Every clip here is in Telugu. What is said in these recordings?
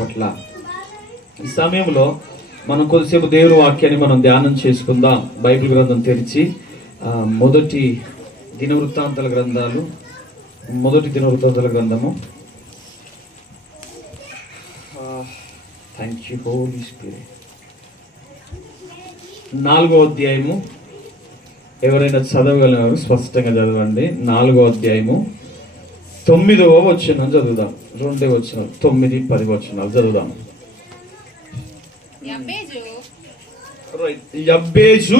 పట్ల. ఈ సమయంలో మనం కొద్దిసేపు దేవుని వాక్యాన్ని మనం ధ్యానం చేసుకుందాం. బైబిల్ గ్రంథం తెరిచి మొదటి దినవృత్తాంతాల గ్రంథాలు మొదటి దినవృత్తాంతాల గ్రంథము. థ్యాంక్ యూ హోలీ స్పిరిట్ నాలుగో అధ్యాయము. ఎవరైనా చదవగలిగినారు స్పష్టంగా చదవండి. నాలుగో అధ్యాయము. తొమ్మిదవ వచ్చిన చదువుదాం. రెండే వచ్చిన తొమ్మిది పది వచ్చినాలు చదువుదాం. యబ్బేజు.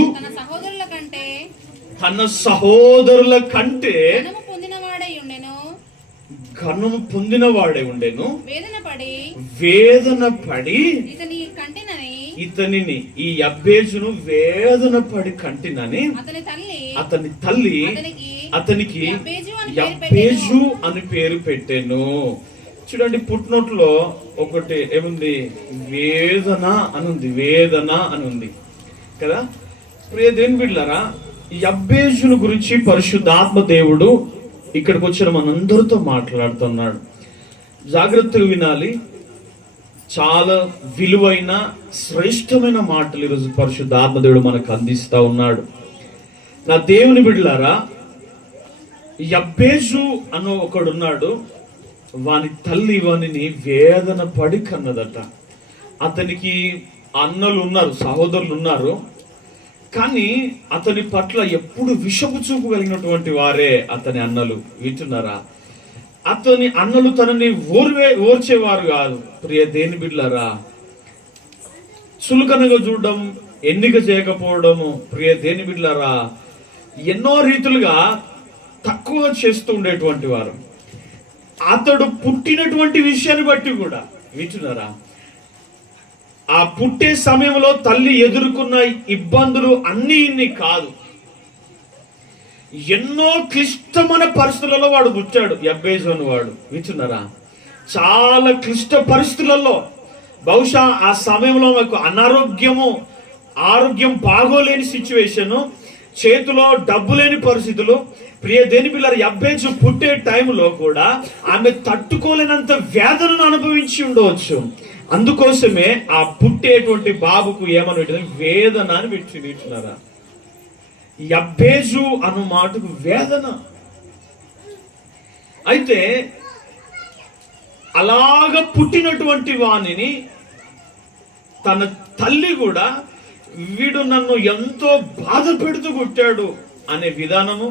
తన సహోదరుల కంటే ఘనము పొందిన వాడే ఉండెను వేదన పడి వేదన పడి ఇతని కంటినని ఇతనిని ఈ యబ్బేజును వేదన పడి కంటినని అతని తల్లి అతని తల్లి అతనికి అని పేరు పెట్టాను. చూడండి పుట్టినోట్లో ఒకటి ఏముంది? వేదన అని ఉంది వేదన అని ఉంది కదా? ప్రియ దేని బిడ్డలారా యబ్బేజును గురించి పరిశుద్ధాత్మ దేవుడు ఇక్కడికి వచ్చిన మనందరితో మాట్లాడుతున్నాడు. జాగ్రత్తగా వినాలి. చాలా విలువైన శ్రేష్టమైన మాటలు ఈరోజు పరిశుద్ధాత్మ దేవుడు మనకు అందిస్తా ఉన్నాడు. నా దేవుని బిడ్లారా యబ్బేజు అన్న ఒకడున్నాడు. వాని తల్లి వానిని వేదన పడి కన్నదట. అతనికి అన్నలు ఉన్నారు సహోదరులు ఉన్నారు కానీ అతని పట్ల ఎప్పుడు విషపు చూపు కలిగినటువంటి వారే అతని అన్నలు. వింటున్నారా? అతని అన్నలు తనని ఓర్వే ఓర్చేవారు కాదు. ప్రియ దేని బిడ్డలారా? చులకనగా చూడడం ఎన్నిక చేయకపోవడము ప్రియ దేని బిడ్డలారా? ఎన్నో రీతులుగా తక్కువ చేస్తూ ఉండేటువంటి వారు. అతడు పుట్టినటువంటి విషయాన్ని బట్టి కూడా వింటున్నారా ఆ పుట్టే సమయంలో తల్లి ఎదుర్కొన్న ఇబ్బందులు అన్ని ఇన్ని కాదు. ఎన్నో క్లిష్టమైన పరిస్థితులలో వాడు పుట్టాడు ఎబ్బేజోన్ వాడు వింటున్నారా చాలా క్లిష్ట పరిస్థితులలో బహుశా ఆ సమయంలో మాకు అనారోగ్యము ఆరోగ్యం బాగోలేని సిచ్యువేషను చేతిలో డబ్బు లేని పరిస్థితులు ప్రియ దేని పిల్లలు అబ్బేజు పుట్టే టైంలో కూడా ఆమె తట్టుకోలేనంత వేదనను అనుభవించి ఉండవచ్చు. అందుకోసమే ఆ పుట్టేటువంటి బాబుకు ఏమని పెట్టింది వేదన అని పెట్టి పెట్టున్నారా యబ్బేజు అను మాటకు వేదన. అయితే అలాగ పుట్టినటువంటి వాణిని తన తల్లి కూడా వీడు నన్ను ఎంతో బాధ పెడుతూ పుట్టాడు అనే విధానము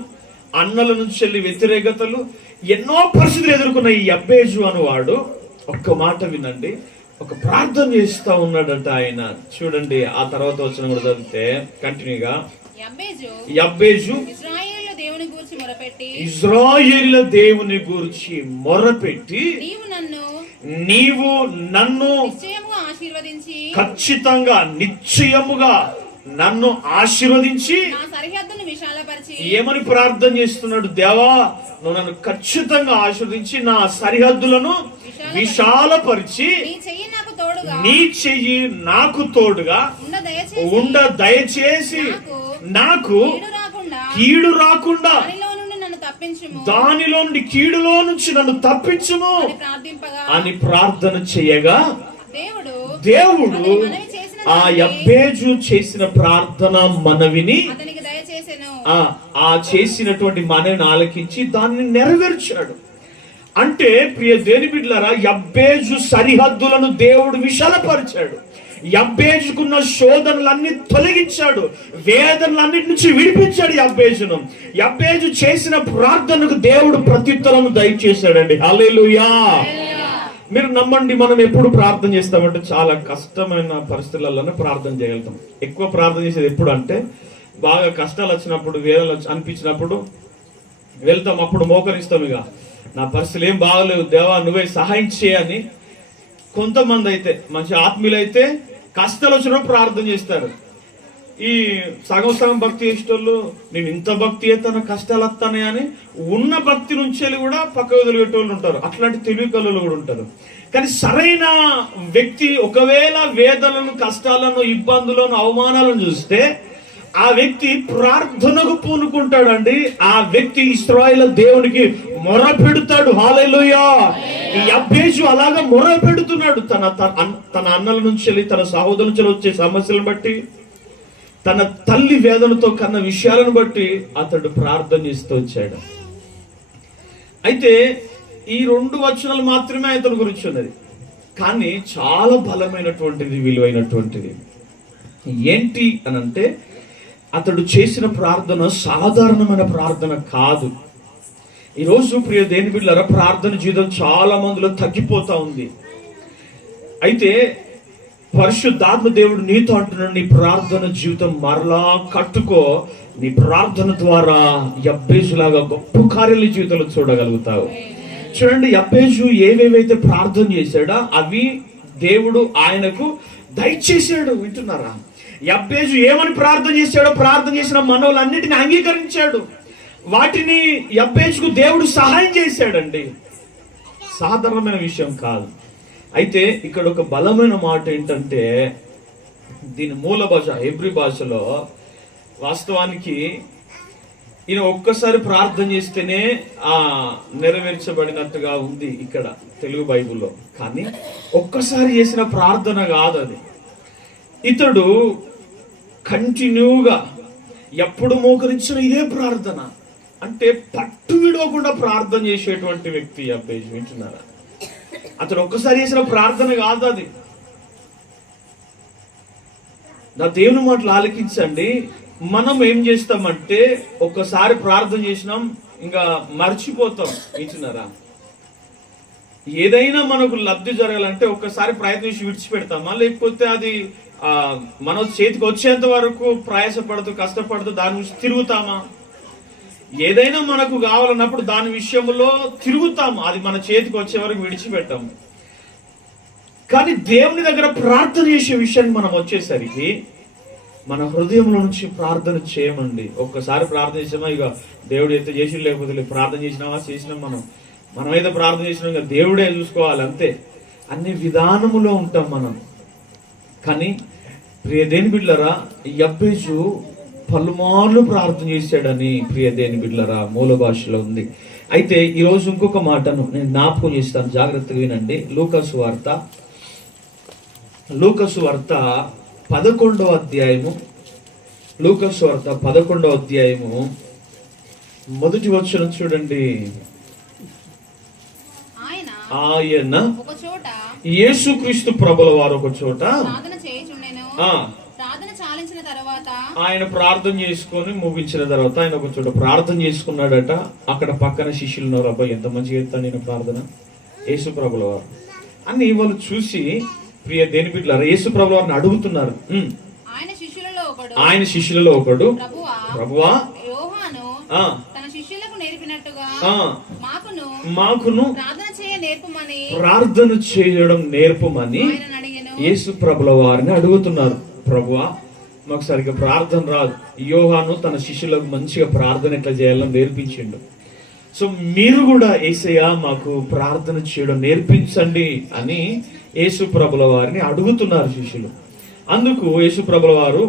అన్నల నుంచి వెళ్ళి వ్యతిరేకతలు ఎన్నో పరిస్థితులు ఎదుర్కొన్న ఈ అబ్బేజు అనువాడు ఒక్క మాట వినండి. ఒక ప్రార్థన చేస్తా ఉన్నాడట ఆయన. చూడండి ఆ తర్వాత వచ్చిన కూడా చదివితే కంటిన్యూగా. అబ్బేజు ఇస్రాయేలు దేవుని గూర్చి మొరపెట్టి ఇజ్రాయేల్ దేవుని గురించి మొరపెట్టి నీవు నన్ను ఖచ్చితంగా నిశ్చయముగా నన్ను ఆశీర్వదించి ఏమని ప్రార్థన చేస్తున్నాడు? దేవా నువ్వు నన్ను ఖచ్చితంగా ఆశీర్వదించి నా సరిహద్దులను విశాలపరిచి నీ చెయ్యి నాకు తోడుగా నీ చెయ్యి నాకు తోడుగా ఉండ దయచేసి ఉండ దయచేసి నాకు కీడు రాకుండా కీడు రాకుండా దానిలో నుండి కీడులో నుంచి నన్ను తప్పించుము. అని ప్రార్థన చేయగా దేవుడు దేవుడు ఆ యబ్బేజు చేసిన ప్రార్థన మనవిని ఆ చేసినటువంటి మనని ఆలకించి దాన్ని నెరవేర్చాడు అంటే ప్రియ దేని బిడ్డలారా యబ్బేజు సరిహద్దులను దేవుడు విశాలపరిచాడు. యబ్బేజుకున్న శోధనలన్నీ తొలగించాడు. వేదనలన్నిటి నుంచి విడిపించాడు యబ్బేజును. యబ్బేజు చేసిన ప్రార్థనకు దేవుడు ప్రత్యుత్తరం దయచేశాడండి. హల్లెలూయా. మీరు నమ్మండి మనం ఎప్పుడు ప్రార్థన చేస్తామంటే చాలా కష్టమైన పరిస్థితులలోనే ప్రార్థన చేయగలుగుతాం. ఎక్కువ ప్రార్థన చేసేది ఎప్పుడు అంటే బాగా కష్టాలు వచ్చినప్పుడు వేదనలు వచ్చి- అనిపించినప్పుడు వెళ్తాం అప్పుడు మోకరిస్తాం ఇక. నా పరిస్థితులు ఏం బాగలేవు. దేవా నువ్వే సహాయం చేయని కొంతమంది అయితే మంచి ఆత్మీయులైతే కష్టాలు వచ్చినప్పుడు ప్రార్థన చేస్తారు. ఈ సగం సగం భక్తి చేసేటోళ్ళు నేను ఇంత భక్తి అయితే కష్టాలు వస్తానే అని ఉన్న భక్తి నుంచి వెళ్ళి కూడా పక్క వదిలిపెట్టేవాళ్ళు ఉంటారు. అట్లాంటి తెలివి కళ్ళు కూడా ఉంటారు. కానీ సరైన వ్యక్తి ఒకవేళ వేదనలను కష్టాలను ఇబ్బందులను అవమానాలను చూస్తే ఆ వ్యక్తి ప్రార్థనకు పూనుకుంటాడండి. ఆ వ్యక్తి ఇస్రాయిల దేవునికి మొర పెడతాడు హాలెలుయా ఈ అభ్యేషు అలాగా మొర పెడుతున్నాడు తన తన- తన అన్నల నుంచి వెళ్ళి, తన సహోదరుల నుంచి వచ్చే సమస్యలను బట్టి తన తల్లి వేదనతో కన్న విషయాలను బట్టి అతడు ప్రార్థన చేస్తూ వచ్చాడు. అయితే ఈ రెండు వచనాలు మాత్రమే అతని గురించి ఉన్నది. కానీ చాలా బలమైనటువంటిది విలువైనటువంటిది. ఏంటి అని అంటే అతడు చేసిన ప్రార్థన సాధారణమైన ప్రార్థన కాదు. ఈరోజు ప్రియ దేని బిడ్డలారా ప్రార్థన జీవితం చాలా మందిలో తగ్గిపోతా ఉంది. అయితే పరిశుద్ధాత్మ దేవుడు నీతో అంటున్నాడు నీ ప్రార్థన జీవితం మరలా కట్టుకో నీ ప్రార్థన ద్వారా ఎబ్బేజులాగా గొప్ప కార్యాల జీవితంలో చూడగలుగుతావు. చూడండి ఎబ్బేజు ఏవేవైతే ప్రార్థన చేశాడో అవి దేవుడు ఆయనకు దయచేసాడు వింటున్నారా? ఎబ్బేజు ఏమని ప్రార్థన చేశాడో ప్రార్థన చేసిన మనవులన్నిటిని అంగీకరించాడు. వాటిని ఎబ్బేజుకు దేవుడు సహాయం చేశాడండి. సాధారణమైన విషయం కాదు. అయితే ఇక్కడ ఒక బలమైన మాట ఏంటంటే దీని మూల భాష హెబ్రి భాషలో వాస్తవానికి ఈయన ఒక్కసారి ప్రార్థన చేస్తేనే ఆ నెరవేర్చబడినట్టుగా ఉంది ఇక్కడ తెలుగు బైబిల్లో. కానీ ఒక్కసారి చేసిన ప్రార్థన కాదు అది. ఇతడు కంటిన్యూగా ఎప్పుడు మోకరించిన ఇదే ప్రార్థన. అంటే పట్టు విడవకుండా ప్రార్థన చేసేటువంటి వ్యక్తి అబ్బాయి వింటున్నారా? అతను ఒక్కసారి చేసిన ప్రార్థన కాదు అది. నా దేవుని మాటలు ఆలకించండి. మనం ఏం చేస్తామంటే ఒక్కసారి ప్రార్థన చేసినాం ఇంకా మర్చిపోతాం. ఇచ్చినారా ఏదైనా మనకు లబ్ధి జరగాలంటే ఒక్కసారి ప్రయత్నించి విడిచిపెడతామా? లేకపోతే అది ఆ, మన చేతికి వచ్చేంత వరకు ప్రయాసపడుతూ కష్టపడుతూ దాని గురించి తిరుగుతామా? ఏదైనా మనకు కావాలన్నప్పుడు దాని విషయంలో తిరుగుతాం అది మన చేతికి వచ్చే వరకు విడిచిపెట్టాము. కానీ దేవుని దగ్గర ప్రార్థన చేసే విషయాన్ని మనం వచ్చేసరికి మన హృదయంలో నుంచి ప్రార్థన చేయమండి. ఒక్కసారి ప్రార్థన చేసినామా? ఇక దేవుడు ఎంత చేసి లేకపోతే లేదు. ప్రార్థన చేసినామా? చేసినాం మనం. మనమైతే ప్రార్థన చేసినాం ఇక దేవుడే చూసుకోవాలి అంతే. అన్ని విధానములో ఉంటాం మనం. కానీ ప్రియ దేని బిడ్లరా యబ్బేజు పలుమార్లు ప్రార్థన చేశాడని ప్రియ దేని బిడ్లరా మూల భాషలో ఉంది. అయితే ఈ రోజు ఇంకొక మాటను నేను జ్ఞాపకం చేస్తాను జాగ్రత్తగా వినండి. లూకసు వార్త లూకసు వార్త పదకొండవ అధ్యాయము లూకసు వార్త పదకొండవ అధ్యాయము మొదటి వచనం చూడండి. ఆయన యేసుక్రీస్తు ప్రభుల వారు ఒక చోట చాలించిన తర్వాత ఆయన ప్రార్థన చేసుకొని ముగించిన తర్వాత ఆయన ఒక చోట ప్రార్థన చేసుకున్నాడట. అక్కడ పక్కన శిష్యులు ఉన్నారు. అబ్బాయి ఎంత మంచిగా చేస్తాను నేను ప్రార్థన. యేసు ప్రభుల వారు. అని వాళ్ళు చూసి ప్రియ దేని బిడ్డలారా యేసు ప్రభుల వారిని అడుగుతున్నారు. "ఉమ్, ఆయన శిష్యులలో ఒకడు. ఆయన శిష్యులలో ఒకడు. ప్రభువా యోహాను తన శిష్యులకు నేర్పినట్టుగా మాకును మాకును ప్రార్థన చేయ నేర్పమని ప్రార్థన చేయడం నేర్పమని యేసు ప్రభుల వారిని అడుగుతున్నారు. ప్రభువా మాకు సరిగ్గా ప్రార్థన రాదు. యోహాను తన శిష్యులకు మంచిగా ప్రార్థన ఎట్లా చేయాలో నేర్పించిండు. సో మీరు కూడా ఏసయ్య మాకు ప్రార్థన చేయడం నేర్పించండి అని యేసు ప్రభుల వారిని అడుగుతున్నారు శిష్యులు. అందుకు యేసు ప్రభుల వారు.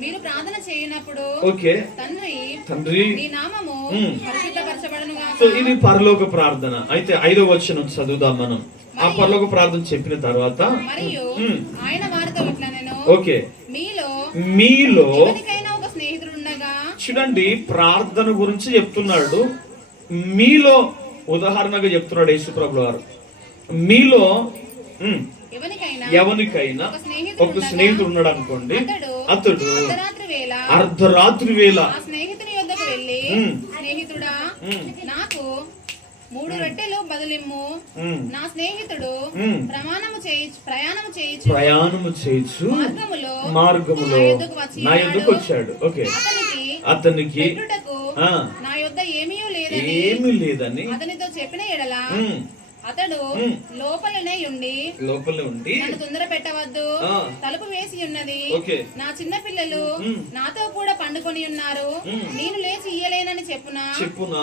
మీరు ప్రార్థన చేయనప్పుడు ఓకే. తండ్రి నామము సో ఇది పరలోక ప్రార్థన. అయితే ఐదో వచనం చదువుదాం మనం. ఆ పరలోక ప్రార్థన చెప్పిన తర్వాత. ఆయన వారితో ఓకే మీలో మీలో ఒక స్నేహితుడు ఉండగా చూడండి ప్రార్థన గురించి చెప్తున్నాడు మీలో ఉదాహరణగా చెప్తున్నాడు యేసుప్రభుల వారు మీలో ఎవరికైనా ఒక స్నేహితుడు ఉన్నాడు అనుకోండి అతడు అర్ధరాత్రి వేళ అర్ధరాత్రి వేళ ఆ స్నేహితుని యొద్దకు వెళ్ళి. స్నేహితుడా. నాకు మూడు రొట్టెలు బదులిమ్ము. నా స్నేహితుడు. ప్రమాణము చేయి ప్రయాణము చేయించు. ప్రయాణము చేయొచ్చు మార్గములో మార్గములో నా యొద్దకు ఎందుకు వచ్చాడు. ఓకే. అతనికి నా యొద్ద ఏమీ లేదని ఏమీ లేదని అతనితో చెప్పిన ఎడల అతడు. లోపలనే ఉండి లోపలే ఉండి నన్ను తొందర పెట్టవద్దు. తలుపు వేసి ఉన్నది. నా చిన్న పిల్లలు. నాతో కూడా పండుకొని ఉన్నారు. నేను లేచి ఇయ్యలేనని చెప్పున? చెప్పునా?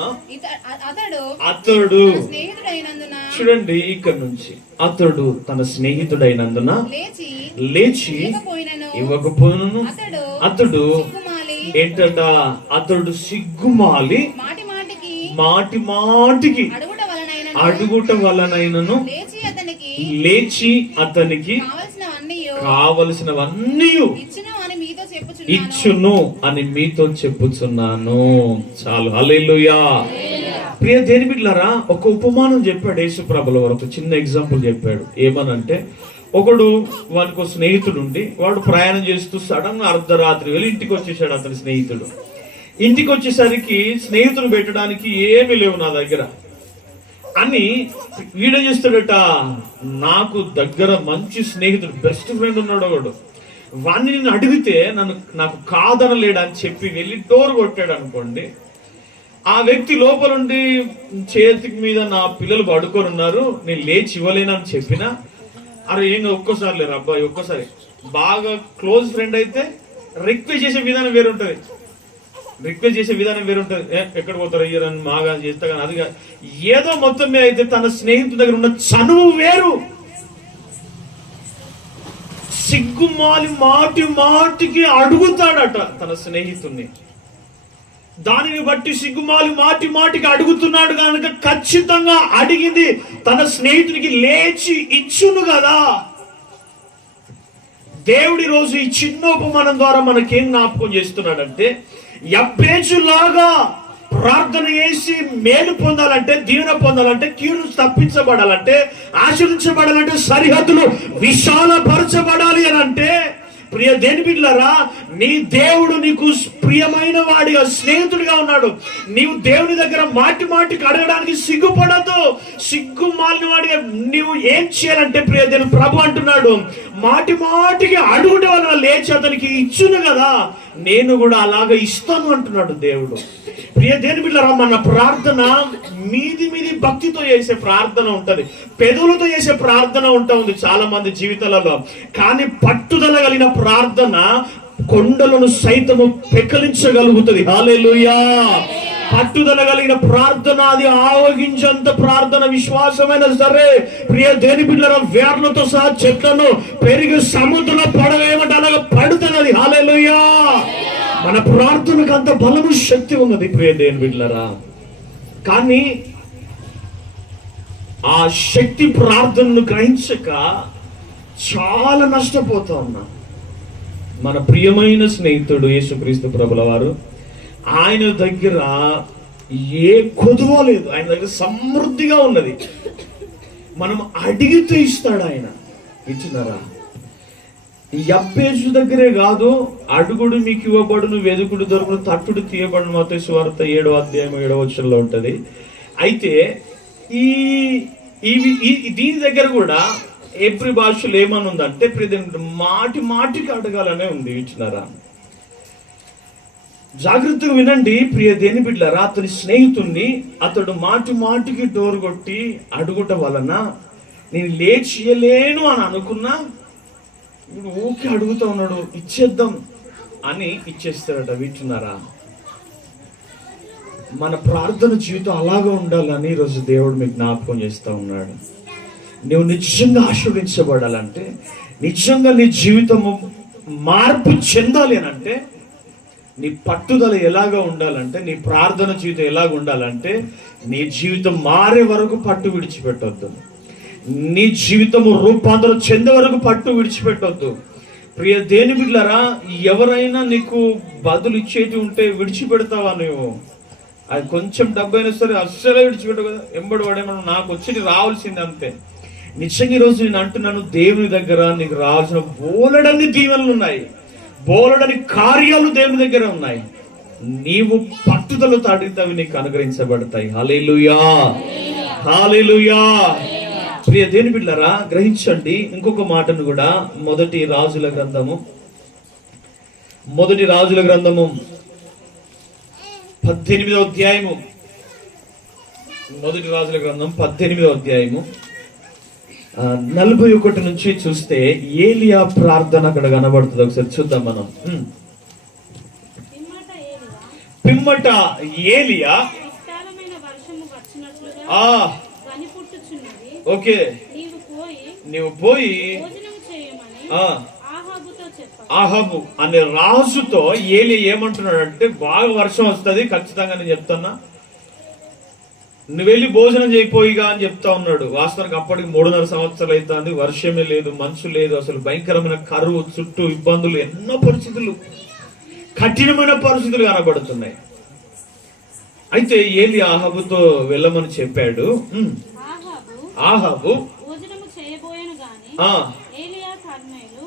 అతడు అతడు స్నేహితుడైనందున చూడండి ఇక్కడ నుంచి. అతడు తన స్నేహితుడైనందున లేచి లేచి ఇవ్వకపోయినను. అతడు ఏంటంట అతడు సిగ్గుమాలి. మాటి మాటికి మాటి మాటికి అడుగుట వలనైన అడుగుట వలనైనను లేచి అతనికి కావలసినవన్నీ ఇచ్చును అని మీతో చెప్పుచున్నాను. చాలు. హల్లెలూయా. ప్రియ దేని బిడ్డలారా ఒక ఉపమానం చెప్పాడు యేసుప్రభుల వారు ఒక చిన్న ఎగ్జాంపుల్ చెప్పాడు. ఏమనంటే ఒకడు వానికి ఒక స్నేహితుడు ఉండి వాడు ప్రయాణం చేస్తూ సడన్గా అర్ధరాత్రి వెళ్ళి ఇంటికి వచ్చేసాడు అతని స్నేహితుడు. ఇంటికి వచ్చేసరికి స్నేహితుడు పెట్టడానికి ఏమీ లేవు నా దగ్గర. అని వీడ చేస్తాడట నాకు దగ్గర మంచి స్నేహితుడు బెస్ట్ ఫ్రెండ్ ఉన్నాడు ఒకడు. వాడిని నేను అడిగితే నన్ను నాకు కాదనలేడు అని చెప్పి వెళ్ళి డోర్ కొట్టాడు అనుకోండి. ఆ వ్యక్తి లోపల ఉండి చేతికి మీద నా పిల్లలు పడుకొని ఉన్నారు నేను లేచి ఇవ్వలేనని చెప్పినా అరే ఏం ఒక్కోసారి లేరు అబ్బాయి ఒక్కోసారి. బాగా క్లోజ్ ఫ్రెండ్ అయితే రిక్వెస్ట్ చేసే విధానం వేరు ఉంటుంది రిక్వెస్ట్ చేసే విధానం వేరు ఉంటుంది ఎక్కడ పోతారు అయ్యారు అని మాగా చేస్తా కానీ అది ఏదో మొత్తం మీద అయితే తన స్నేహితుడి దగ్గర ఉన్న చనువు వేరు. సిగ్గుమాలి మాటి మాటికి అడుగుతాడట తన స్నేహితుణ్ణి. దానిని బట్టి సిగ్గుమాలి మాటి మాటికి అడుగుతున్నాడు కనుక ఖచ్చితంగా అడిగింది తన స్నేహితునికి లేచి ఇచ్చును కదా. దేవుడి రోజు ఈ చిన్న ఉపమానం ద్వారా మనకేం జ్ఞాపకం చేస్తున్నాడంటే ఎబ్బేజులాగా ప్రార్థన చేసి మేలు పొందాలంటే దీవెన పొందాలంటే కీడు తప్పించబడాలంటే ఆచరించబడాలంటే సరిహద్దులు విశాలపరచబడాలి అని అంటే ప్రియ దేని బిడ్డలారా నీ దేవుడు నీకు ప్రియమైన వాడిగా స్నేహితుడిగా ఉన్నాడు. నీవు దేవుని దగ్గర మాటి మాటికి అడగడానికి సిగ్గుపడదు సిగ్గు మాలిన వాడిగా నీవు ఏం చేయాలంటే ప్రియ దేవుని ప్రభు అంటున్నాడు. మాటి మాటికి అడుగుట వలన లేచి అతనికి ఇచ్చును కదా. నేను కూడా అలాగ ఇస్తాను అంటున్నాడు దేవుడు. ప్రియ దేని బిడ్డలారా మన ప్రార్థన మీది మీది భక్తితో చేసే ప్రార్థన ఉంటుంది. పెదవులతో చేసే ప్రార్థన ఉంటుంది చాలా మంది జీవితాలలో. కానీ పట్టుదల కలిగిన ప్రార్థన కొండలను సైతము పెకలించగలుగుతుంది. హాలేలుయా పట్టుదల కలిగిన ప్రార్థన అది ఆవగించేంత ప్రార్థన విశ్వాసమైన సరే ప్రియ దేని బిడ్డల వేర్లతో సహా చెట్లను పెరిగి సముద్ర పడవేయమంటే అలాగ పడుతున్నది. హాలేలుయా మన ప్రార్థనకు అంత బలము శక్తి ఉన్నది ప్రియ దేని బిడ్డలరా కానీ ఆ శక్తి ప్రార్థనను గ్రహించక చాలా నష్టపోతా ఉన్నాం. మన ప్రియమైన స్నేహితుడు యేసుక్రీస్తు ప్రభుల వారు ఆయన దగ్గర ఏ కొదువ లేదు. ఆయన దగ్గర సమృద్ధిగా ఉన్నది. మనం అడిగితే ఇస్తాడు ఆయన. ఇచ్చినారా? యబ్బేసు దగ్గరే కాదు అడుగుడు మీకు ఇవ్వబడును వెదుకుడు దొరుకును తట్టుడు తీయబడును మత సువార్త ఏడో అధ్యాయం ఏడో వచ్చంలో ఉంటుంది. అయితే ఈ- దీని దగ్గర కూడా ఎవ్రీ భాషలో ఏమని ఉందంటే ప్రతి మాటి మాటికి అడగాలనే ఉంది ఇచ్చినారా జాగ్రత్తగా వినండి ప్రియ దేని బిడ్డలారా అతని స్నేహితుణ్ణి అతడు మాటి మాటికి డోర్ కొట్టి అడుగుట వలన నేను లేచియలేను అని అనుకున్నా ఇప్పుడు ఊకే అడుగుతా ఉన్నాడు ఇచ్చేద్దాం అని ఇచ్చేస్తాడట వింటున్నారా మన ప్రార్థన జీవితం అలాగా ఉండాలని ఈరోజు దేవుడు మీకు జ్ఞాపకం చేస్తా ఉన్నాడు. నువ్వు నిజంగా ఆశీర్వదించబడాలంటే నిజంగా నీ జీవితము మార్పు చెందాలి అని అంటే నీ పట్టుదల ఎలాగా ఉండాలంటే నీ ప్రార్థన జీవితం ఎలాగ ఉండాలంటే నీ జీవితం మారే వరకు పట్టు విడిచిపెట్టొద్దు. నీ జీవితము రూపాంతరం చెందే వరకు పట్టు విడిచిపెట్టొద్దు. ప్రియ దేని బిడ్డలారా ఎవరైనా నీకు బదులు ఇచ్చేటి ఉంటే విడిచిపెడతావా నువ్వు? అది కొంచెం డబ్బు అయినా సరే అస్సలే విడిచిపెట్టవు కదా ఎంబడి వాడేమన్నా నాకు వచ్చి రావాల్సింది అంతే. నిజంగా ఈరోజు నేను అంటున్నాను దేవుని దగ్గర నీకు రాసిన బోలడని దీవెనలు ఉన్నాయి. బోలెడని కార్యాలు దేవుని దగ్గర ఉన్నాయి. నీవు పట్టుదల తాటితవి నీకు అనుగ్రహించబడతాయి. హాలేలుయా హాలేలుయా ప్రియ దేని బిడ్డరా గ్రహించండి ఇంకొక మాటను కూడా. మొదటి రాజుల గ్రంథము. మొదటి రాజుల గ్రంథము. పద్దెనిమిదో అధ్యాయము. మొదటి రాజుల గ్రంథం పద్దెనిమిదో అధ్యాయము. నలభై ఒకటి నుంచి చూస్తే ఏలియా ప్రార్థన అక్కడ కనబడుతుంది. ఒకసారి చూద్దాం మనం. పిమ్మట ఏలియా? ఆ. ఓకే. నీవు పోయి ఆహబు అనే రాజుతో ఏలి ఏమంటున్నాడంటే బాగా వర్షం వస్తుంది ఖచ్చితంగా నేను చెప్తున్నా. నువ్వు వెళ్ళి భోజనం చేయిపోయిగా అని చెప్తా ఉన్నాడు. వాస్తవానికి అప్పటికి మూడున్నర సంవత్సరాలు అవుతుంది వర్షమే లేదు మంచు లేదు అసలు భయంకరమైన కరువు చుట్టూ ఇబ్బందులు ఎన్నో పరిస్థితులు. కఠినమైన పరిస్థితులు కనబడుతున్నాయి. అయితే ఏలి ఆహాబుతో వెళ్ళమని చెప్పాడు. ఆహాబు ఏలియా కర్మేలు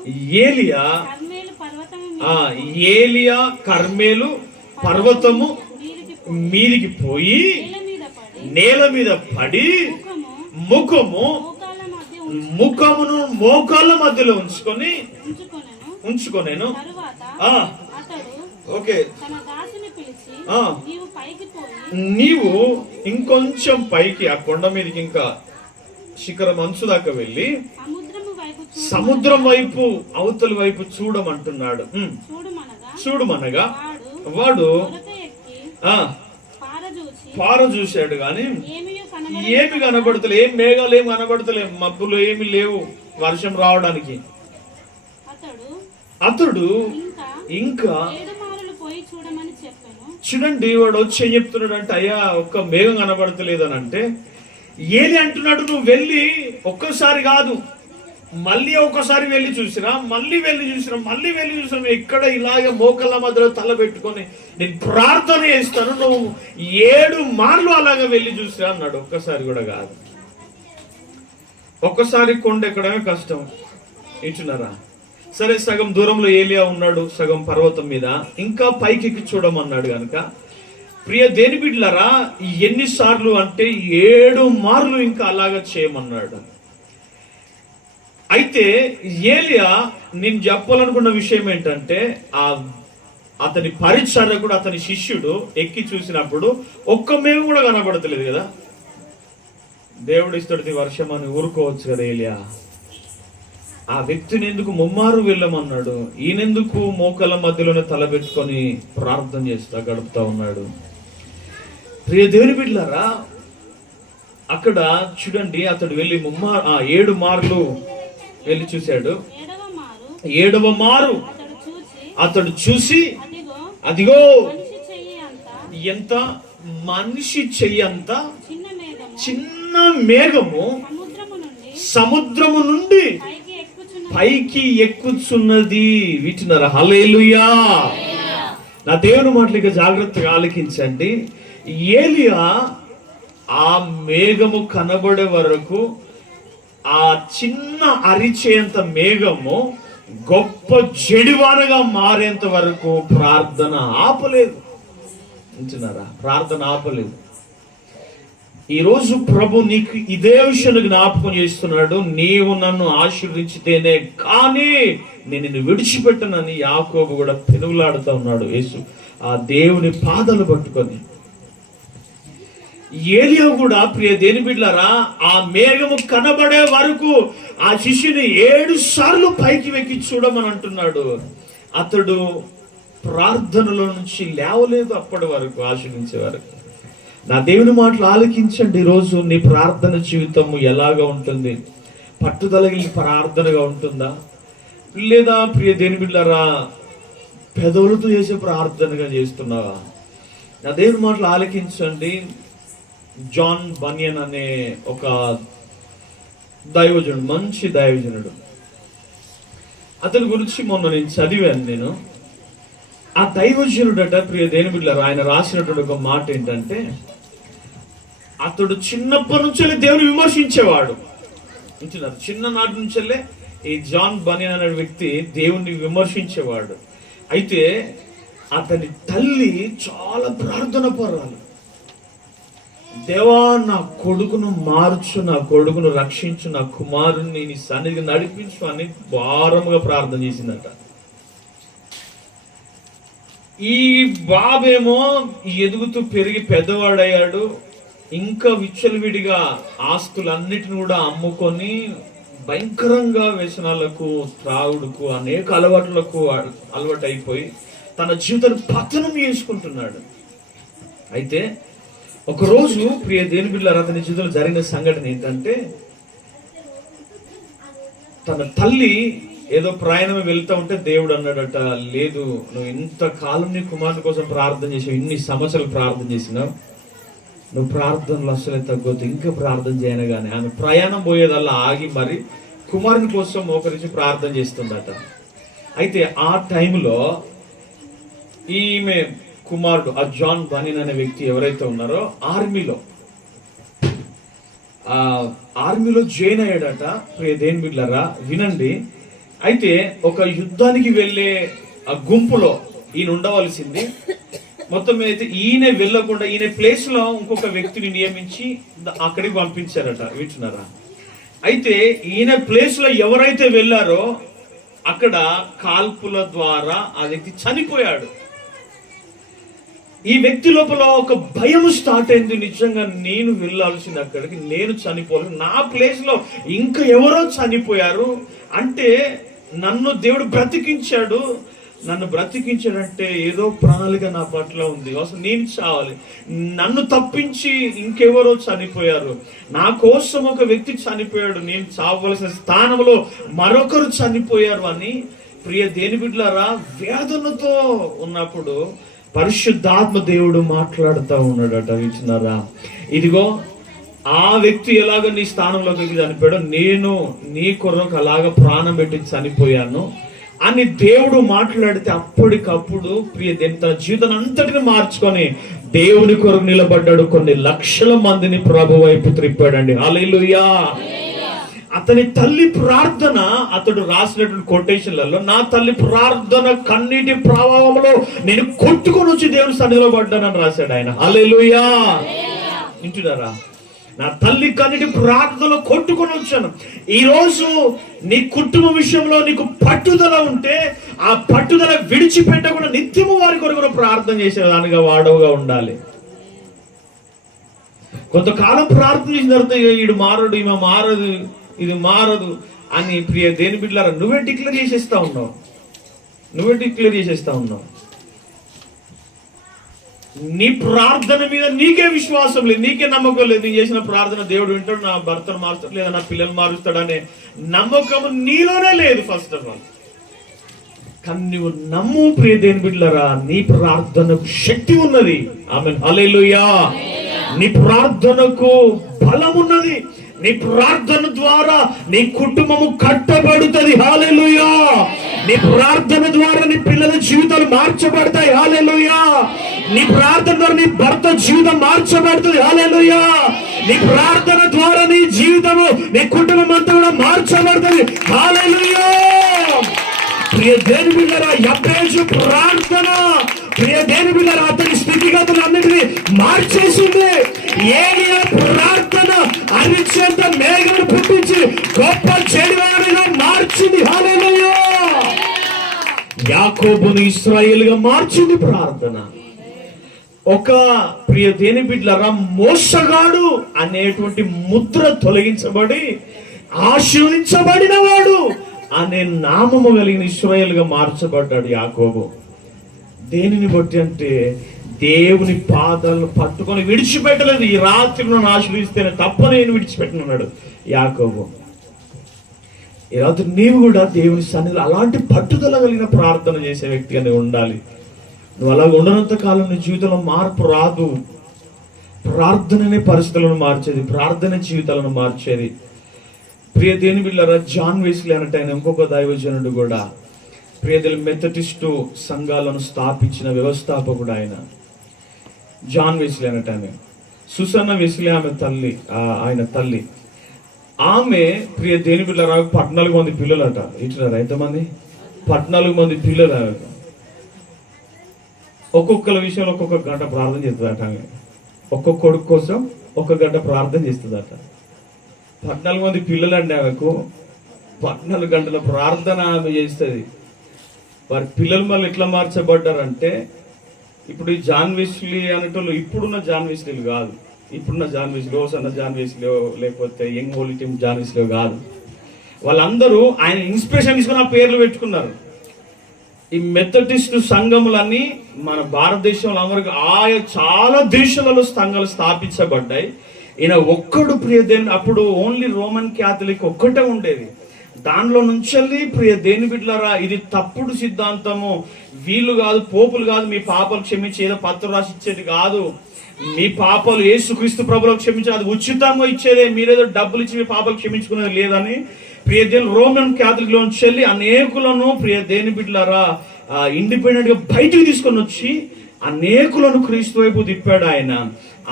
ఏలియా కర్మేలు పర్వతము మీదికి పోయి నేల మీద పడి ముఖము ముఖమును మోకాళ్ళ మధ్యలో ఉంచుకొని ఉంచుకొనెను. ఓకే. నీవు ఇంకొంచెం పైకి ఆ కొండ మీదకి ఇంకా శిఖరం అంచు దాకా వెళ్ళి సముద్రం వైపు అవతల వైపు చూడమంటున్నాడు. చూడుమనగా వాడు ఆ. పార చూశాడు కనబడ ఏమి కనబడతలే ఏం మేఘాలు ఏమి కనబడతలేవు మబ్బులు ఏమి లేవు వర్షం రావడానికి. అతడు ఇంకా చూడండి వాడు వచ్చి ఏం చెప్తున్నాడు అంటే అయ్యా ఒక్క మేఘం కనబడతలేదు అని అంటే ఏది అంటున్నాడు నువ్వు వెళ్ళి ఒక్కసారి కాదు మళ్ళీ ఒకసారి వెళ్ళి చూసినా మళ్ళీ వెళ్ళి చూసినా మళ్ళీ వెళ్ళి చూసినా ఇక్కడ ఇలాగే మోకళ్ళ మధ్యలో తల పెట్టుకొని నేను ప్రార్థన చేస్తాను నువ్వు ఏడు మార్లు అలాగే వెళ్ళి చూసినా అన్నాడు. ఒక్కసారి కూడా కాదు. ఒక్కసారి కొండ ఎక్కడమే కష్టం. ఇచ్చున్నారా సరే సగం దూరంలో ఏలియా ఉన్నాడు సగం పర్వతం మీద. ఇంకా పైకి ఎక్కి చూడమన్నాడు కనుక ప్రియ దేని బిడ్లరా ఎన్నిసార్లు అంటే ఏడు మార్లు ఇంకా అలాగా చేయమన్నాడు. అయితే ఏలియా నేను చెప్పాలనుకున్న విషయం ఏంటంటే ఆ అతని పరిచారకుడు అతని శిష్యుడు ఎక్కి చూసినప్పుడు ఒక్క మేము కూడా కనబడతలేదు కదా. దేవుడు ఇస్తాడు వర్షం అని ఊరుకోవచ్చు కదా ఏలియా. ఆ వ్యక్తిని ఎందుకు ముమ్మారు వెళ్ళమన్నాడు? ఈయనెందుకు మోకల మధ్యలోనే తలబెట్టుకొని ప్రార్థన చేస్తా గడుపుతా ఉన్నాడు? ప్రియ దేవుని బిడ్డారా అక్కడ చూడండి అతడు వెళ్ళి ముమ్మారు ఆ ఏడు మార్లు వెళ్ళి చూశాడు? ఏడవ మారు అతడు చూసి అదిగో అదిగో మనిషి చెయ్యి అంత. ఎంత మనిషి చెయ్యంత చిన్న మేఘము. సముద్రము నుండి పైకి ఎక్కుచున్న పైకి ఎక్కుచున్నది. వింటున్నారా హలేలుయా నా దేవుని మాటలు ఇక జాగ్రత్తగా ఆలకించండి. ఏలియా ఆ మేఘము కనబడే వరకు ఆ చిన్న అరిచేంత మేఘము గొప్ప జడివానగా మారేంత వరకు ప్రార్థన ఆపలేదు. వింటున్నారా ప్రార్థన ఆపలేదు. ఈరోజు ప్రభు నీకు ఇదే విషయాన్ని జ్ఞాపకం చేస్తున్నాడు. నీవు నన్ను ఆశీర్వదించితేనే కానీ నేను నిన్ను విడిచిపెట్టనని యాకోబు కూడా పెనుగులాడుతూ ఉన్నాడు యేసు. ఆ దేవుని పాదలు పట్టుకొని. ఏలియో కూడా ప్రియ దేని బిడ్డలారా ఆ మేఘము కనబడే వరకు ఆ శిష్యుని ఏడు సార్లు పైకి వెక్కి చూడమని అంటున్నాడు. అతడు ప్రార్థనలో నుంచి లేవలేదు అప్పటి వరకు ఆశించే వరకు. నా దేవుని మాటలు ఆలకించండి. ఈరోజు నీ ప్రార్థన జీవితము ఎలాగా ఉంటుంది? పట్టుదలగిలి ప్రార్థనగా ఉంటుందా? లేదా ప్రియ దేని బిడ్డరా పెదవులతో చేసే ప్రార్థనగా చేస్తున్నావా? నా దేవుని మాటలు ఆలకించండి. జాన్ బనియన్ అనే ఒక దైవజనుడు మంచి దైవజనుడు. అతని గురించి మొన్న నేను చదివాను నేను. ఆ దైవజనుడట ప్రియ దేని బిడ్డారు ఆయన రాసినటువంటి ఒక మాట ఏంటంటే అతడు చిన్నప్పటి నుంచే దేవుని విమర్శించేవాడు. వింటున్నారు చిన్ననాటి నుంచెల్లే ఈ జాన్ బనియన్ అనే వ్యక్తి దేవుణ్ణి విమర్శించేవాడు. అయితే అతని తల్లి చాలా ప్రార్థన పరాలు దేవా నా కొడుకును మార్చు నా కొడుకును రక్షించు నా కుమారుని నీ సన్నిధికి నడిపించు అని భారముగా ప్రార్థన చేసిందట. ఈ బాబేమో ఎదుగుతూ పెరిగి పెద్దవాడయ్యాడు. ఇంకా విచ్చలవిడిగా ఆస్తులన్నిటిని కూడా అమ్ముకొని భయంకరంగా వ్యసనాలకు త్రాగుడుకు అనేక అలవాట్లకు అలవాటు అయిపోయి తన జీవితాన్ని పతనం చేసుకుంటున్నాడు. అయితే ఒకరోజు ప్రియ దేని బిడ్డలారా అతని జీవితంలో జరిగిన సంఘటన ఏంటంటే తన తల్లి ఏదో ప్రయాణం వెళ్తా ఉంటే దేవుడు అన్నాడట లేదు నువ్వు ఇంత కాలం నీ కుమారుని కోసం ప్రార్థన చేసావు ఇన్ని సంవత్సరాలు ప్రార్థన చేసినావు. నువ్వు ప్రార్థనలు అసలే తగ్గొద్దు ఇంకా ప్రార్థన చేయను కానీ ఆమె ప్రయాణం పోయేదల్లా ఆగి మరి కుమారుని కోసం మోకరించి ప్రార్థన చేస్తుందట. అయితే ఆ టైంలో ఈమె కుమారుడు ఆ జాన్ బనిన్ అనే వ్యక్తి ఎవరైతే ఉన్నారో ఆర్మీలో. ఆ ఆర్మీలో జాయిన్ అయ్యాడట. దేని బిడ్లరా వినండి. అయితే ఒక యుద్ధానికి వెళ్ళే ఆ గుంపులో ఈయన ఉండవలసింది. మొత్తం అయితే ఈయన వెళ్ళకుండా ఈయన ప్లేస్లో ఇంకొక వ్యక్తిని నియమించి అక్కడికి పంపించారట. వింటున్నారా? అయితే ఈయన ప్లేస్లో ఎవరైతే వెళ్ళారో అక్కడ కాల్పుల ద్వారా ఆ వ్యక్తి చనిపోయాడు. ఈ వ్యక్తి లోపల ఒక భయం స్టార్ట్ అయింది. నిజంగా నేను వెళ్ళాల్సింది అక్కడికి. నేను చనిపోలేదు నా ప్లేస్లో ఇంకా ఎవరో చనిపోయారు. అంటే నన్ను దేవుడు బ్రతికించాడు. నన్ను బ్రతికించాడంటే ఏదో ప్రణాళిక నా పట్ల ఉంది. అసలు నేను చావాలి. నన్ను తప్పించి ఇంకెవరో చనిపోయారు. నా కోసం ఒక వ్యక్తి చనిపోయాడు. నేను చావలసిన స్థానంలో మరొకరు చనిపోయారు అని. ప్రియ దేని బిడ్డలారా వేదనతో ఉన్నప్పుడు పరిశుద్ధాత్మ దేవుడు మాట్లాడుతూ ఉన్నాడట వింటున్నారా? ఇదిగో ఆ వ్యక్తి ఎలాగ నీ స్థానంలోకి చనిపోయాడు చనిపోయాడో నేను నీ కొరకు అలాగ ప్రాణం పెట్టి చనిపోయాను. అని దేవుడు మాట్లాడితే అప్పటికప్పుడు ప్రియ దేని తన జీవితం అంతటిని మార్చుకొని దేవుని కొరకు నిలబడ్డాడు. కొన్ని లక్షల మందిని ప్రభు వైపు త్రిప్పాడండి. హల్లెలూయా. అతని తల్లి ప్రార్థన అతడు రాసినటువంటి కొటేషన్లలో నా తల్లి ప్రార్థన కన్నీటి ప్రభావంలో నేను కొట్టుకొని వచ్చి దేవుని సన్నిధిలో పడ్డానని రాశాడు ఆయన. అలెలుయా వింటున్నారా? నా తల్లి కన్నిటి ప్రార్థనలో కొట్టుకొని వచ్చాను. ఈరోజు నీ కుటుంబ విషయంలో నీకు పట్టుదల ఉంటే ఆ పట్టుదల విడిచిపెట్టకుండా నిత్యము వారి కొరకు ప్రార్థన చేసేదానిగా వాడవుగా ఉండాలి. కొంతకాలం ప్రార్థన చేసిన తర్వాత ఈడు మారడు ఈమె మారదు. ఇది మారదు అని ప్రియ దేని బిడ్డలారా నువ్వే డిక్లేర్ చేసేస్తా ఉన్నావు. నువ్వే డిక్లేర్ చేసేస్తా ఉన్నావు. నీ ప్రార్థన మీద నీకే విశ్వాసం లేదు నీకే నమ్మకం లేదు. నీ చేసిన ప్రార్థన దేవుడు వింటాడు నా భర్తను మారుస్తాడు లేదా నా పిల్లలు మారుస్తాడు అనే నమ్మకం నీలోనే లేదు ఫస్ట్ ఆఫ్ ఆల్ కానీ నువ్వు నమ్ము ప్రియ దేని బిడ్డలరా నీ ప్రార్థనకు శక్తి ఉన్నది. ఆమె హల్లెలూయా. నీ ప్రార్థనకు బలం ఉన్నది. నీ ప్రార్థన ద్వారా నీ కుటుంబము కట్టబడుతుంది. హాలెలుయా నీ ప్రార్థన ద్వారా నీ పిల్లల జీవితాలు మార్చబడతాయి. హాలెలుయా నీ ప్రార్థన ద్వారా నీ భర్త జీవితం మార్చబడుతుంది. హాలెలుయా నీ ప్రార్థన ద్వారా నీ జీవితము నీ కుటుంబం అంతా కూడా మార్చబడుతుంది. హాలెలుయా ప్రియ దేని బిడ్డరా యబ్బేజు ప్రార్థన. ప్రియ దేని బిడ్డరా అతని స్థితిగతులు అన్నిటినీ మార్చేసింది. ఏ ప్రార్థన అరిచేత మేఘను పుట్టించి గొప్ప చెడివాడిగా మార్చింది. హల్లెలూయా! యాకోబుని ఇస్రాయేల్గా మార్చింది ప్రార్థన. ఒక ప్రియ దేని బిడ్డలరా మోసగాడు అనేటువంటి ముద్ర తొలగించబడి ఆశీర్వదించబడిన వాడు అనే నామము కలిగిన ఇస్రాయేల్గా మార్చబడ్డాడు యాకోబు. దేనిని బట్టి అంటే దేవుని పాదాలను పట్టుకొని విడిచిపెట్టలేదు. ఈ రాత్రి నన్ను ఆశీర్వదిస్తేనే తప్ప నేను విడిచిపెట్టనున్నాడు యాకోబు. ఈ రాత్రి నీవు కూడా దేవుని సన్నిధిలో అలాంటి పట్టుదల కలిగిన ప్రార్థన చేసే వ్యక్తిగా నువ్వు ఉండాలి. నువ్వు అలా ఉండనంత కాలం నీ జీవితంలో మార్పు రాదు. ప్రార్థననే పరిస్థితులను మార్చేది ప్రార్థన జీవితాలను మార్చేది. ప్రియ దేని బిళ్ళరా జాన్ వెస్లీ అన్నట్టు ఆయన ఇంకొక దైవజనుడు కూడా ప్రియదలు మెథటిస్టు సంఘాలను స్థాపించిన వ్యవస్థాపకుడు ఆయన. జాన్ వెస్లీ అన్నట్టు ఆమె సుసన్న వెస్లీ ఆమె తల్లి ఆయన తల్లి. ఆమె ప్రియ దేని పిల్లరా పద్నాలుగు మంది పిల్లలట. ఇచ్చినారా ఎంతమంది? పద్నాలుగు మంది పిల్లలు ఆమెకు. ఒక్కొక్కల విషయంలో ఒక్కొక్క గంట ప్రార్థన చేస్తుందట ఆమె. ఒక్కొక్క కొడుకు కోసం ఒక గంట ప్రార్థన చేస్తుందట. పద్నాలుగు మంది పిల్లలండి ఆమెకు. పద్నాలుగు గంటల ప్రార్థన ఆమె చేస్తుంది. వారి పిల్లలు మళ్ళీ ఎట్లా మార్చబడ్డారంటే ఇప్పుడు ఈ జాన్ వెస్లీ అనేటోళ్ళు ఇప్పుడున్న జాన్ వెస్లీలు కాదు. ఇప్పుడున్న జాన్ సన్న ఓసన్న జాన్ లేకపోతే యంగ్ హోలీ టీమ్ జాన్ కాదు. వాళ్ళందరూ ఆయన ఇన్స్పిరేషన్ తీసుకుని ఆ పేర్లు పెట్టుకున్నారు. ఈ మెథడిస్ట్ సంఘములన్నీ మన భారతదేశంలో అందరికి ఆయా చాలా దేశాలలో సంఘాలు స్థాపించబడ్డాయి. ఈయన ఒక్కడు ప్రియదేని అప్పుడు ఓన్లీ రోమన్ క్యాథలిక్ ఒక్కటే ఉండేది. దానిలో నుంచి ప్రియ దేని బిడ్డలరా ఇది తప్పుడు సిద్ధాంతము. వీళ్ళు కాదు పోపులు కాదు మీ పాపలు క్షమించి ఏదో పత్రం రాసి ఇచ్చేది కాదు. మీ పాపాలు యేసుక్రీస్తు ప్రభులకు క్షమించారు అది ఉచితంగా ఇచ్చేదే. మీరేదో డబ్బులు ఇచ్చి మీ పాపలు క్షమించుకునేది లేదని. ప్రియ దేని రోమన్ క్యాథలిక్లో నుంచి చెల్లి అనేకులను ప్రియ దేని బిడ్డలారా ఇండిపెండెంట్గా బయటికి తీసుకొని వచ్చి అనేకులను క్రీస్తు వైపు తిప్పాడు ఆయన.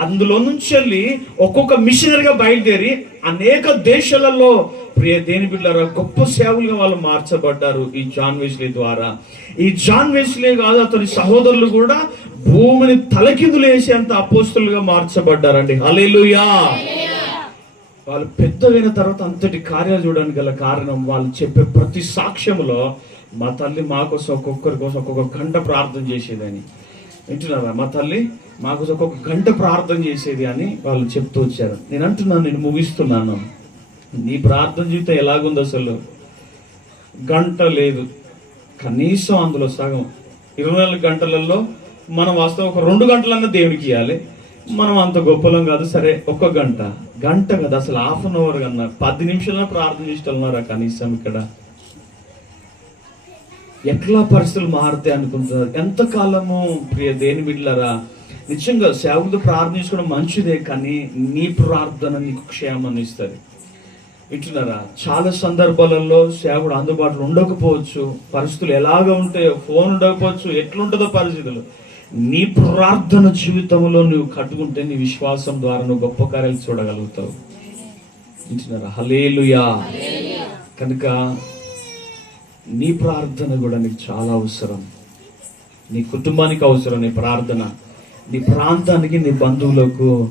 అందులో నుంచి వెళ్ళి ఒక్కొక్క మిషనరీగా బయలుదేరి అనేక దేశాలలో ప్రియ దేని బిడ్డారా గొప్ప సేవలుగా వాళ్ళు మార్చబడ్డారు ఈ జాన్ వెస్లీ ద్వారా. ఈ జాన్ వెస్లీ కాదు అతని సహోదరులు కూడా భూమిని తలకిందులు వేసేంత అపోస్తులుగా మార్చబడ్డారండి. హలేలుయా వాళ్ళు పెద్దగైన తర్వాత అంతటి కార్యాలు చూడడానికి గల కారణం వాళ్ళు చెప్పే ప్రతి సాక్ష్యములో మా తల్లి మా కోసం ఒక్కొక్కరి కోసం ఒక్కొక్క గంట ప్రార్థన చేసేదని. వింటున్నారా? మా తల్లి మాకు ఒక గంట ప్రార్థన చేసేది అని వాళ్ళు చెప్తూ వచ్చారు. నేను అంటున్నాను నేను ముగిస్తున్నాను. నీ ప్రార్థన జీవితం ఎలాగుంది అసలు? గంట లేదు. కనీసం అందులో సగం. ఇరవై నాలుగు గంటలలో మనం వాస్తవం ఒక రెండు గంటలన్నా దేవునికి ఇవ్వాలి మనం అంత గొప్పలం కాదు. సరే ఒక గంట. గంట కదా అసలు హాఫ్ అన్ అవర్ కన్నా. పది నిమిషాలన్నా ప్రార్థన చేస్తున్నారా కనీసం ఇక్కడ? ఎట్లా పరిస్థితులు మారుతాయి అనుకుంటున్నారు? ఎంతకాలము ప్రియ దేని బిడ్లరా నిజంగా సేవకులతో ప్రార్థించుకోవడం మంచిదే కానీ నీ ప్రార్థన నీకు క్షేమాన్ని ఇస్తుంది. వింటున్నారా? చాలా సందర్భాలలో సేవకుడు అందుబాటులో ఉండకపోవచ్చు పరిస్థితులు ఎలాగ ఉంటాయో ఫోన్ ఉండకపోవచ్చు ఎట్లుంటుందో పరిస్థితులు. నీ ప్రార్థన జీవితంలో నువ్వు కట్టుకుంటే నీ విశ్వాసం ద్వారా నువ్వు గొప్ప కార్యాలు చూడగలుగుతావు. వింటున్నారా? హలేలుయా కనుక నీ ప్రార్థన కూడా నీకు చాలా అవసరం. నీ కుటుంబానికి అవసరం నీ ప్రార్థన. నీ ప్రాంతానికి నీ బంధువులకు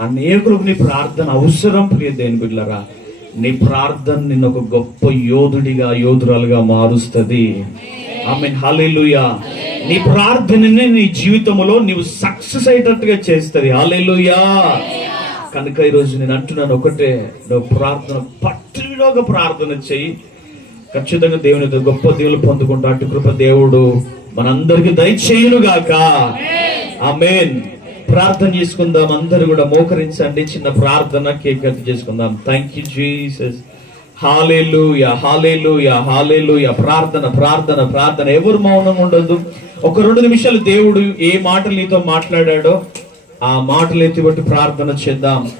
అనేకులకు నీ ప్రార్థన అవసరం ప్రియ దేని బిడ్డలరా. నీ ప్రార్థన నిన్ను ఒక గొప్ప యోధుడిగా యోధురాలుగా మారుస్తుంది. ఆమె హల్లెలూయా. నీ ప్రార్థనని నీ జీవితంలో నీవు సక్సెస్ అయ్యేటట్టుగా చేస్తుంది. హల్లెలూయా. కనుక ఈరోజు నేను అంటున్నాను ఒకటే నువ్వు ప్రార్థన పట్టుగా ప్రార్థన చెయ్యి. ఖచ్చితంగా దేవుని గొప్ప దేవులు పొందుకుంటా అటు కృప దేవుడు మనందరికి దయచేయునుగాక. గాక ప్రార్థన చేసుకుందాం అందరూ కూడా మోకరించండి. చిన్న ప్రార్థన కేక్ కట్ చేసుకుందాం. Thank you Jesus hallelujah hallelujah ప్రార్థన ప్రార్థన ప్రార్థన. ఎవరు మౌనం ఉండదు ఒక రెండు నిమిషాలు దేవుడు ఏ మాటలు నీతో మాట్లాడాడో ఆ మాటలు ఎత్తిబట్టి ప్రార్థన చేద్దాం.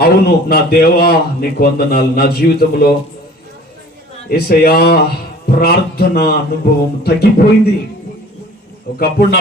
అవును నా దేవా నీకు వందనాలు. నా జీవితంలో ఏసయ్యా ప్రార్థన అనుభవం తగ్గిపోయింది. ఒకప్పుడు నా